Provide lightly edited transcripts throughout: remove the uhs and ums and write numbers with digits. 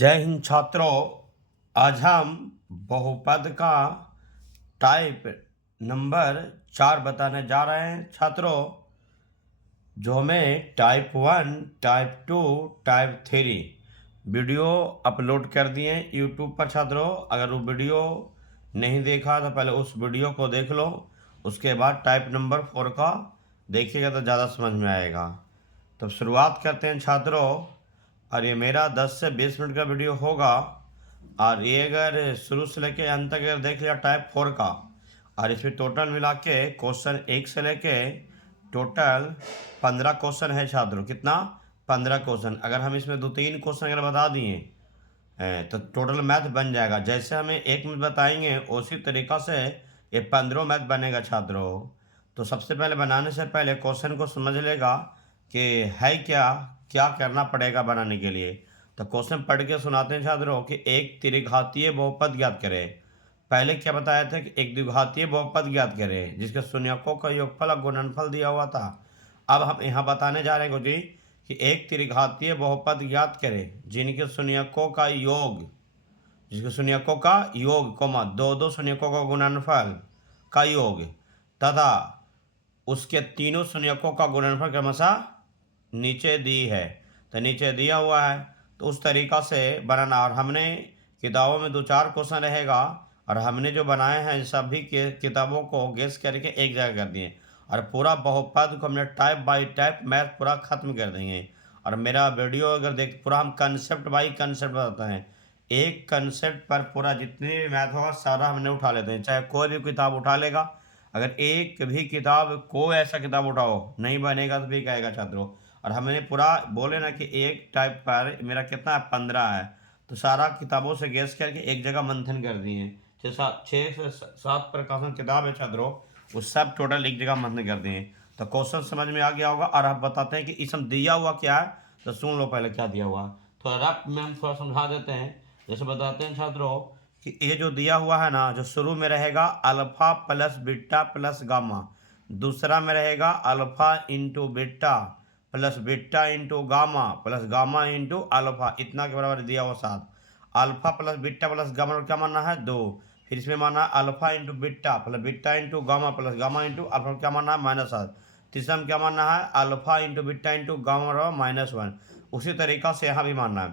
जय हिंद छात्रों। आज हम बहुपद का टाइप नंबर 4 बताने जा रहे हैं छात्रों, जो हमें type 1, type 2, type 3 video upload कर दिए यूट्यूब पर छात्रों। अगर वो वीडियो नहीं देखा तो पहले उस वीडियो को देख लो, उसके बाद टाइप नंबर 4 का देखिएगा तो ज़्यादा समझ में आएगा। तो शुरुआत करते हैं छात्रों। और ये मेरा 10 से 20 मिनट का वीडियो होगा, और ये अगर शुरू से लेके अंत तक अगर देख लिया टाइप 4 का, और इसमें टोटल मिला के क्वेश्चन 1 से लेके टोटल 15 क्वेश्चन है छात्रों। कितना? 15 क्वेश्चन। अगर हम इसमें 2-3 क्वेश्चन अगर बता दिए तो टोटल मैथ बन जाएगा। जैसे हमें 1 मिनट बताएंगे उसी तरीक़ा से ये 15 मैथ बनेगा छात्रों। तो सबसे पहले बनाने से पहले क्वेश्चन को समझ लेगा कि है क्या क्या करना पड़ेगा बनाने के लिए। तो क्वेश्चन पढ़ के सुनाते हैं छात्रों कि एक त्रिघातीय बहुपद ज्ञात करें। पहले क्या बताया था कि एक द्विघातीय बहुपद ज्ञात करें जिसके शून्यकों का योगफल और गुणनफल दिया हुआ था। अब हम यहाँ बताने जा रहे हैं जी कि एक त्रिघातीय बहुपद ज्ञात करें जिनके शून्यकों का योग, जिसके शून्यकों का योग कोमा दो शून्यकों का गुणनफल का योग तथा उसके तीनों शून्यकों का गुणनफल क्रमशः नीचे दी है। तो नीचे दिया हुआ है, तो उस तरीक़ा से बनाना। और हमने किताबों में 2-4 क्वेश्चन रहेगा, और हमने जो बनाए हैं सभी के किताबों को गेस करके एक जगह कर दिए, और पूरा बहुपद को हमने टाइप बाय टाइप मैथ पूरा ख़त्म कर देंगे। और मेरा वीडियो अगर देख पूरा हम कंसेप्ट बाई कंसेप्ट बताते हैं, एक कंसेप्ट पर पूरा जितने भी मैथ होगा सारा हमने उठा लेते हैं। चाहे कोई भी किताब उठा लेगा, अगर एक भी किताब कोई ऐसा किताब उठाओ नहीं बनेगा तो भी कहेगा छात्रों। और हमने पूरा बोले ना कि एक टाइप पर मेरा कितना है 15 है, तो सारा किताबों से गेस करके एक जगह मंथन कर दिए। 6 से 7 प्रकाशन किताब है छात्रों, वो सब टोटल एक जगह मंथन कर दिए। तो क्वेश्चन समझ में आ गया होगा। और आप बताते हैं कि इसमें दिया हुआ क्या है, तो सुन लो पहले क्या दिया हुआ। थोड़ा रफ में हम थोड़ा समझा देते हैं। जैसे बताते हैं छात्रों कि ये जो दिया हुआ है ना, जो शुरू में रहेगा alpha plus beta plus gamma, दूसरा में रहेगा alpha into beta plus beta into gamma plus gamma into alpha, इतना के बराबर दिया हुआ 7। Alpha plus beta plus gamma क्या मानना है 2। फिर इसमें मानना है alpha into beta plus beta into gamma plus gamma into alpha क्या मानना है -7। तीसरा में क्या मानना है alpha into beta into gamma -1। उसी तरीक़ा से यहाँ भी मानना है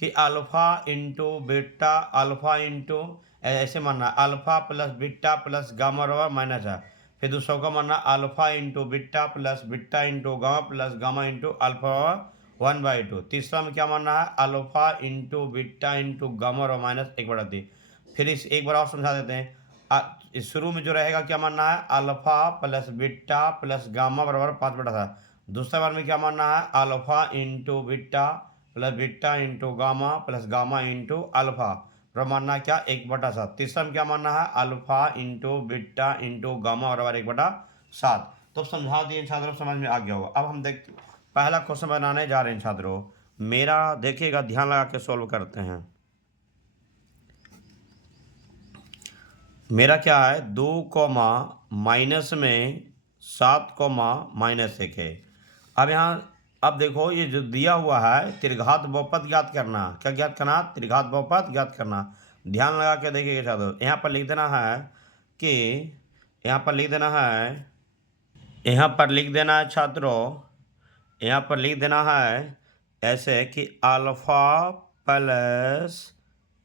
कि alpha into beta alpha into ऐसे मानना alpha plus beta plus gamma रवा माइनस है। फिर दूसरों का मानना alpha into beta plus beta into gamma plus gamma into alpha 1/2। तीसरा में क्या मानना है alpha into beta into gamma रवा -1/3। फिर इस एक बार और समझा देते हैं। इस शुरू में जो रहेगा क्या मानना है alpha plus beta plus gamma बराबर 5/7। दूसरा बार में क्या मानना है alpha into beta plus beta into gamma plus gamma into alpha पर मानना क्या 1/7। तीसरा में क्या मानना है alpha into beta into gamma बराबर 1/7। तो समझा दिए छात्रों, समझ में आ गया होगा। अब हम देख पहला क्वेश्चन बनाने जा रहे हैं छात्रों। मेरा देखिएगा, ध्यान लगा के सोल्व करते हैं। मेरा क्या है 2 कॉमा माइनस में 7 कॉमा -1 है। अब यहाँ अब देखो ये जो दिया हुआ है त्रिघात बहुपद ज्ञात करना। क्या ज्ञात करना? त्रिघात बहुपद ज्ञात करना। ध्यान लगा के देखिएगा छात्रों, यहाँ पर लिख देना है कि यहाँ पर लिख देना है यहाँ पर लिख देना है छात्रों, यहाँ पर लिख देना है ऐसे कि alpha plus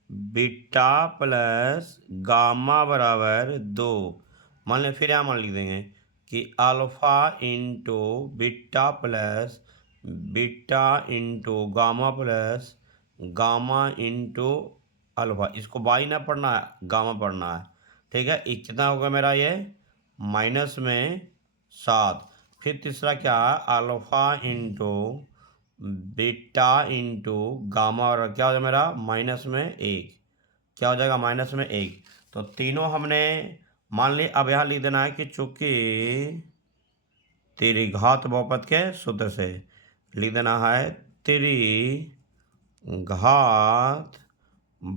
beta plus gamma बराबर 2। मान लें, फिर यहाँ मान लिख देंगे कि alpha into beta plus beta into gamma plus gamma into alpha. इसको बाई ना पढ़ना है, गामा पढ़ना है। ठीक है, ये कितना होगा मेरा ये -7। फिर तीसरा क्या है alpha into beta into gamma और क्या हो जाएगा मेरा -1। क्या हो जाएगा -1। तो तीनों हमने मान ली। अब यहाँ लिख देना है कि चूंकि त्रिघात बहुपद के सूत्र से लिख देना है त्रिघात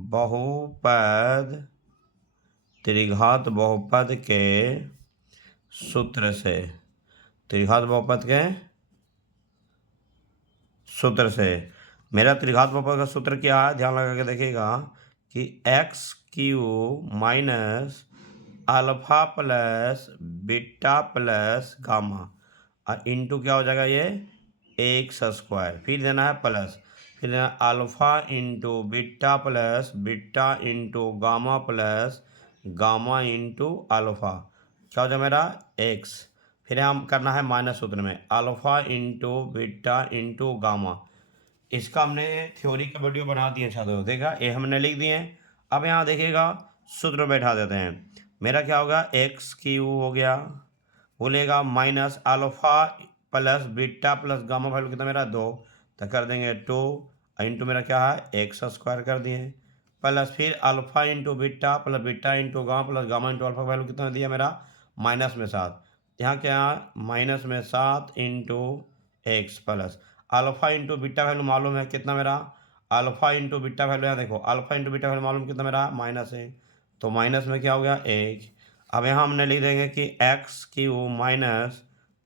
बहुपद त्रिघात बहुपद के सूत्र से, त्रिघात बहुपद के सूत्र से मेरा त्रिघात बहुपद का सूत्र क्या है, ध्यान लगा के देखिएगा कि x cube minus alpha plus beta plus gamma और इंटू क्या हो जाएगा ये एक्स स्क्वायर, फिर देना है प्लस, फिर देना alpha into beta plus beta into gamma plus gamma into alpha, क्या हो जाएगा मेरा एक्स, फिर हम करना है माइनस सूत्र में alpha into beta into gamma. इसका हमने थ्योरी का वीडियो बना दिया छात्रों, देखा ये हमने लिख दिए। अब यहाँ देखिएगा सूत्र बैठा देते हैं, मेरा क्या होगा एक्स क्यू हो गया, बोलेगा minus alpha plus beta plus gamma, value कितना मेरा 2, तो कर देंगे 2 इंटू मेरा क्या है एक्स स्क्वायर कर दिए, प्लस फिर alpha into beta into gamma plus gamma into alpha, value कितना दिया मेरा -7, यहाँ क्या -7 into x plus alpha into beta value मालूम है कितना मेरा, अल्फा इंटू बीटा वैल्यू यहाँ देखो अल्फा इंटू बीटा वैल्यू मालूम कितना मेरा -1, तो माइनस में क्या हो गया 1। अब यहाँ हमने लिख देंगे कि x cube minus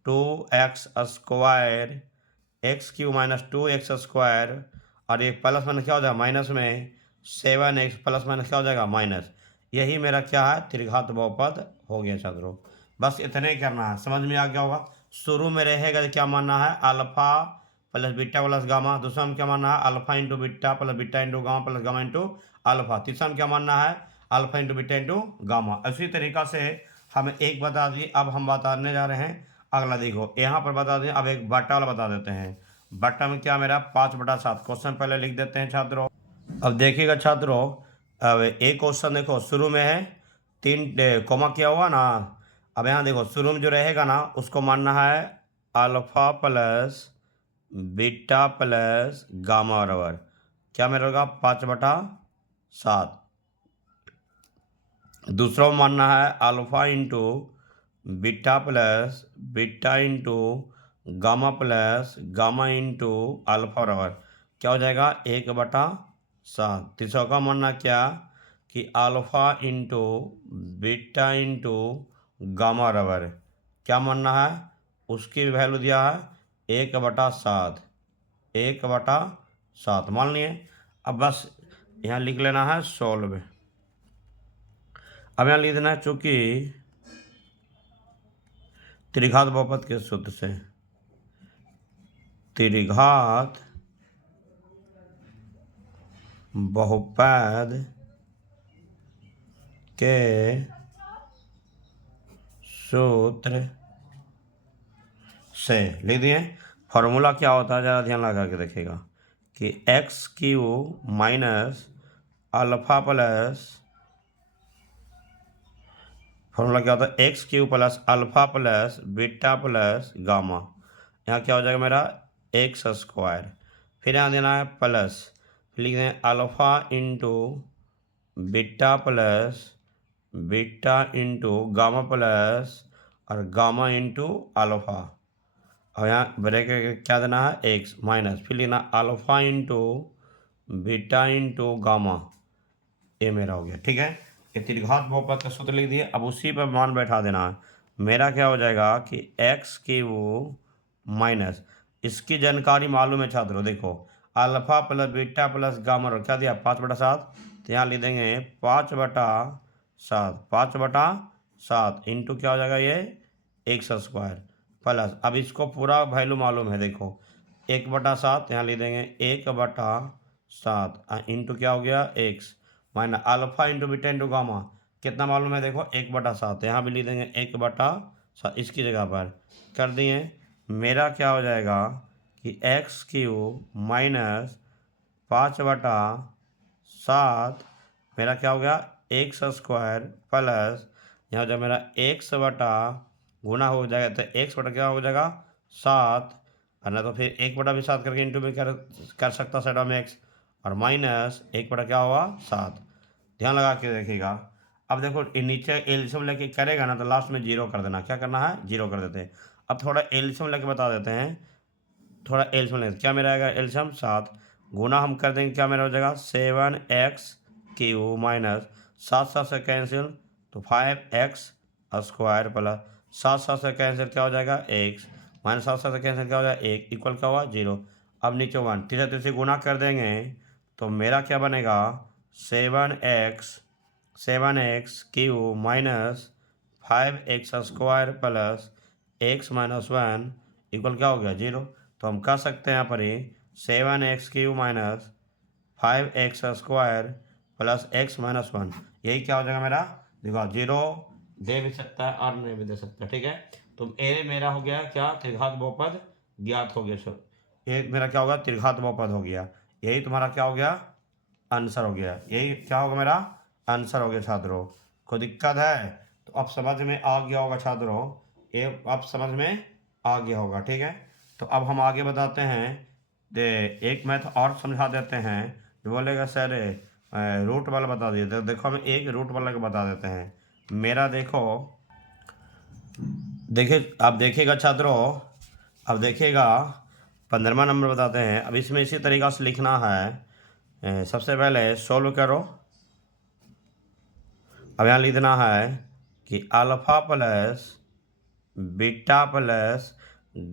2x square, x cube minus 2x square और ये प्लस माइनस क्या हो जाएगा माइनस में 7x प्लस माइनस क्या हो जाएगा माइनस, यही मेरा क्या है त्रिघात बहुपद हो गया छात्रों। बस इतने ही करना है, समझ में आ गया होगा। शुरू में रहेगा क्या मानना है alpha plus beta plus gamma, दूसरा में क्या मानना है alpha into beta plus beta into gamma plus gamma into alpha, तीसरा में क्या मानना है alpha into beta into gamma. इसी तरीका से हमें एक बता दिए, अब हम बताने जा रहे हैं अगला। देखो यहाँ पर बता दें, अब एक बट्टा वाला बता देते हैं। बट्टा में क्या मेरा 5/7, क्वेश्चन पहले लिख देते हैं छात्रों। अब देखिएगा छात्रों, अब एक क्वेश्चन देखो शुरू में है 3 कोमा किया हुआ ना, अब यहाँ देखो शुरू में जो रहेगा ना उसको मानना है alpha plus beta plus gamma बराबर क्या मेरा होगा 5/7। दूसरा मानना है alpha into beta plus beta into gamma plus gamma into alpha बराबर क्या हो जाएगा 1/7। तीसरा का मानना क्या कि alpha into beta into gamma बराबर क्या मानना है, उसकी वैल्यू दिया है 1/7, 1/7 मान लिए। अब बस यहाँ लिख लेना है सोल्व। अब यहाँ लिख देना है चूँकि त्रिघात बहुपद के सूत्र से त्रिघात बहुपद के सूत्र से लिख दिए। फॉर्मूला क्या होता है ज़रा ध्यान लगा के देखिएगा कि x cube minus alpha plus, formula क्या होता है x Q plus alpha plus beta plus gamma, यहाँ क्या हो जाएगा मेरा एक्स स्क्वायर, फिर यहाँ देना है प्लस, फिर लिख दें alpha into beta plus beta into gamma plus और गामा इंटू अल्फा, और यहाँ ब्रैकेट क्या देना है एक्स माइनस, फिर लिखना alpha into beta into gamma, ये मेरा हो गया। ठीक है, ये त्रिघात बहुपद का सूत्र लिख दिए। अब उसी पर मान बैठा देना है, मेरा क्या हो जाएगा कि एक्स क्यू माइनस, इसकी जानकारी मालूम है छात्रों, देखो alpha plus beta plus gamma क्या दिया 5/7, तो यहाँ लिख देंगे 5/7, 5/7 इंटू क्या हो जाएगा ये एक्स स्क्वायर प्लस, अब इसको पूरा वैल्यू मालूम है देखो 1/7, यहाँ लिख देंगे 1/7 इंटू क्या हो गया x minus alpha into beta into gamma कितना मालूम है देखो 1/7, यहाँ भी लिख देंगे 1/7 इसकी जगह पर कर दिए। मेरा क्या हो जाएगा कि एक्स क्यू माइनस 5/7 मेरा क्या हो गया एक्स स्क्वायर प्लस, यहाँ जब मेरा एक्स बटा गुना हो जाएगा तो एक्स बटा क्या हो जाएगा 7, और ना तो फिर 1/7 करके इंटू में कर सकता साइड में एक्स, और माइनस 1 क्या होगा 7। ध्यान लगा के देखिएगा। अब देखो नीचे एल्शियम लेके करेगा ना तो लास्ट में 0 कर देना, क्या करना है 0 कर देते हैं। अब थोड़ा एल्शियम लेके बता देते हैं, थोड़ा एल्शियम लेते क्या मेरा आएगा एल्शियम 7 गुना हम कर देंगे क्या मेरा हो जाएगा 7x क्यू माइनस 7 से कैंसिल तो 5x स्क्वायर प्लस 7 से कैंसिल क्या हो जाएगा x माइनस 7 से कैंसिल क्या हो जाएगा 1 इक्वल क्या हुआ 0। अब नीचे 1 3 से गुना कर देंगे तो मेरा क्या बनेगा 7x Q minus 5x square plus x minus 1 equal क्या हो गया 0। तो हम कह सकते हैं यहाँ पर ही 7x Q minus 5x square plus x minus 1 यही क्या हो जाएगा मेरा देखो 0 दे भी सकता है और नहीं भी दे सकता। ठीक है, तो ए मेरा हो गया क्या त्रिघात बहुपद ज्ञात हो गया। सर ये मेरा क्या होगा त्रिघात बहुपद हो गया, यही तुम्हारा क्या हो गया आंसर हो गया, यही क्या होगा मेरा आंसर हो गया। छात्रों कोई दिक्कत है तो अब समझ में आ गया होगा छात्रों, ये अब समझ में आ गया होगा। ठीक है, तो अब हम आगे बताते हैं। एक मैथ और समझा देते हैं। जो बोलेगा सर रूट वाला बता दिए, तो देखो हम एक रूट वाला का बता देते हैं। मेरा देखो देखिए आप देखिएगा छात्रों, अब देखिएगा 15वां नंबर बताते हैं। अब इसमें इसी तरीक़ा से लिखना है। सबसे पहले सोल्व करो। अब यहाँ लिखना है कि alpha plus beta plus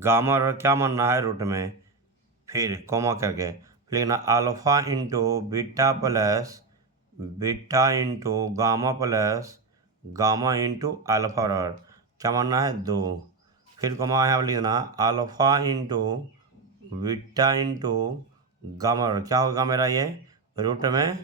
gamma और क्या मानना है रूट में, फिर कोमा करके फिर लिखना alpha into beta plus beta into gamma plus gamma into alpha और क्या मानना है 2, फिर कोमा यहाँ लिखना alpha into beta into gamma और क्या होगा मेरा ये रूट में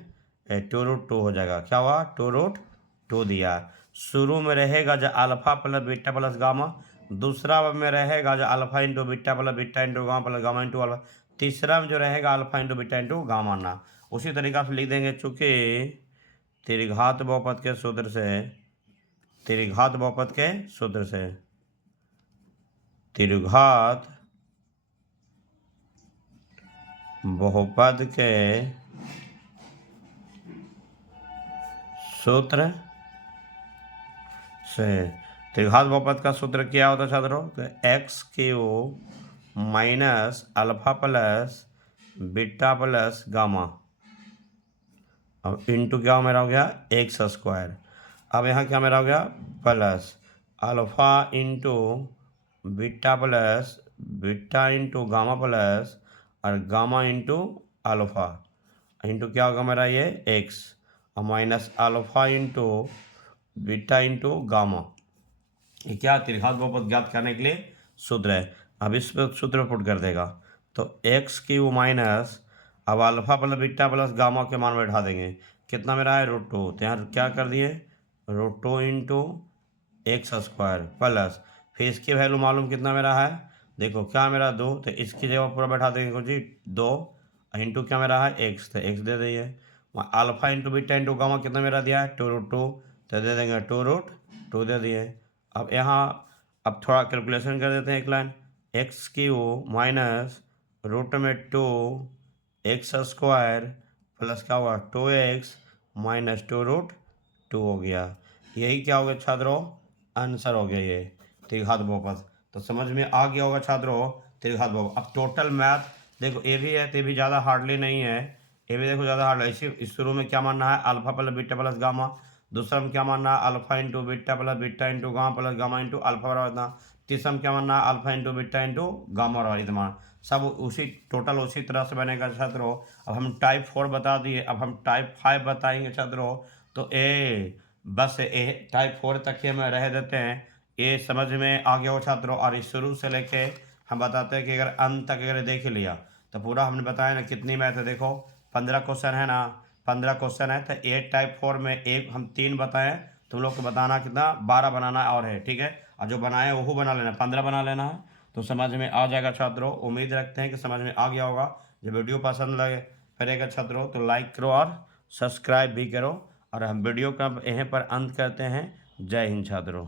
2√2 हो जाएगा। क्या हुआ 2√2 दिया। शुरू में रहेगा जो alpha plus beta plus gamma, दूसरा में रहेगा जो alpha into beta plus beta into gamma plus gamma into alpha, तीसरा में जो रहेगा alpha into beta into gamma ना। उसी तरीक़ा से लिख देंगे चूँकि त्रिघात बहुपद के सूत्र से त्रिघात बहुपद के सूत्र से त्रिघात बहुपद के सूत्र से त्रिघात बहुपद का सूत्र क्या होता है छात्रों, तो x cube minus alpha plus beta plus gamma अब इंटू क्या मेरा हो गया एक्स स्क्वायर। अब यहाँ क्या मेरा हो गया plus alpha into beta plus beta into gamma plus और गामा इंटू अल्फ़ा इंटू क्या होगा मेरा ये एक्स और minus alpha into beta into gamma. ये क्या त्रिघात बहुपद ज्ञात करने के लिए सूत्र है। अब इस पर सूत्र पुट कर देगा तो एक्स क्यू माइनस अब alpha plus beta plus gamma के मान बैठा देंगे, कितना मेरा है √2, तो यहाँ क्या कर दिए √2 इंटू एक्स स्क्वायर प्लस फिर इसकी वैल्यू मालूम कितना मेरा है देखो क्या मेरा 2, तो इसकी जगह पूरा बैठा देंगे जी 2 इंटू क्या मेरा है एक्स, तो एक्स दे दिए। Alpha into beta into gamma कितना मेरा दिया है 2√2, तो दे देंगे 2√2 दे दिए। अब यहाँ अब थोड़ा कैलकुलेशन कर देते हैं एक line, x cube minus root में 2 एक्स स्क्वायर प्लस क्या हुआ 2x माइनस 2√2 हो गया। यही क्या हो गया छात्रों आंसर हो गया ये त्रिघात बहुपद। तो समझ में आ गया होगा छात्रों त्रिघात बहुपद। अब टोटल मैथ देखो ये भी है तो ये भी ज़्यादा हार्डली नहीं है, ये भी देखो ज़्यादा हार्ड है। इस शुरू में क्या मानना है alpha plus beta plus gamma, दूसरा में क्या मानना है alpha into beta plus beta into gamma plus gamma into alpha बराबर इतना, तीसरा में क्या मानना है alpha into beta into gamma बराबर इतना, सब उसी टोटल उसी तरह से बनेगा छात्रों। अब हम टाइप 4 बता दिए, अब हम टाइप 5 बताएंगे छात्रों। तो बस टाइप 4 तक ही हमें रह देते हैं, ये समझ में आ गया हो छात्रों। और इस शुरू से लेके हम बताते हैं कि अगर अंत तक अगर देख लिया तो पूरा हमने बताया ना कितनी मैथ है। देखो 15 क्वेश्चन है ना, 15 क्वेश्चन है तो ए टाइप 4 में एक हम 3 बताएं, तुम लोग को बताना कितना 12 बनाना और है। ठीक है, और जो बनाए वो बना लेना 15 बना लेना है, तो समझ में आ जाएगा छात्रों। उम्मीद रखते हैं कि समझ में आ गया होगा। जब वीडियो पसंद लगे करेगा छात्रों तो लाइक करो और सब्सक्राइब भी करो, और हम वीडियो का यहीं पर अंत करते हैं। जय हिंद छात्रों।